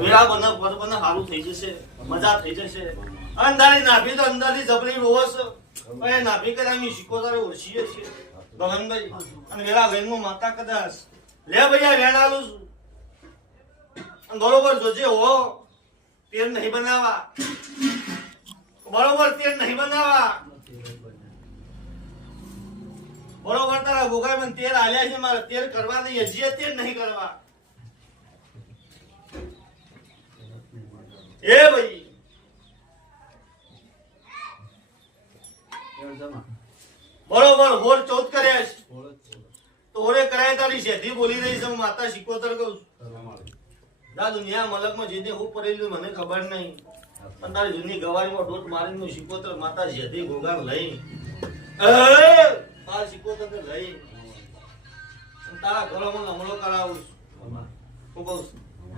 વેળા બને પર બને સારું થઈ જશે, મજા થઈ જશે. અંધારી નાભી તો અંદરથી જબરી રોવસ એ નાભી કરે અમે શીખોતરે ઓળખીએ છીએ ગમનભાઈ. અને વેળા વેણમાં માતા કદાચ લે ભૈયા વેણ આલું છું. બરોબર જોજે હો, તેલ નહીં બનાવવા, બરોબર તેલ નહીં બનાવવા. બરોબર તારા ગોગાઈ મને તેલ આલ્યા છે, મારે તેલ કરવા નહીં, હજી તેલ નહીં કરવા. એ ભાઈ બરોબર હોર 14 કર્યા છે તો હોરે કરાય તારી શેઠી બોલી રહી છે. હું માતા શીખોતર કહું છું. દુનિયા મલકમાં જેને હું પડેલું મને ખબર નહીં, પણ તારી જૂની ગવારીમાં ડોટ મારીને હું શીખોતર માતા શેઠી ગોગાર લઈ તારા શીખોતર લઈ તારા ઘરોમાં હમલો કરાવું છું. હું કહું છું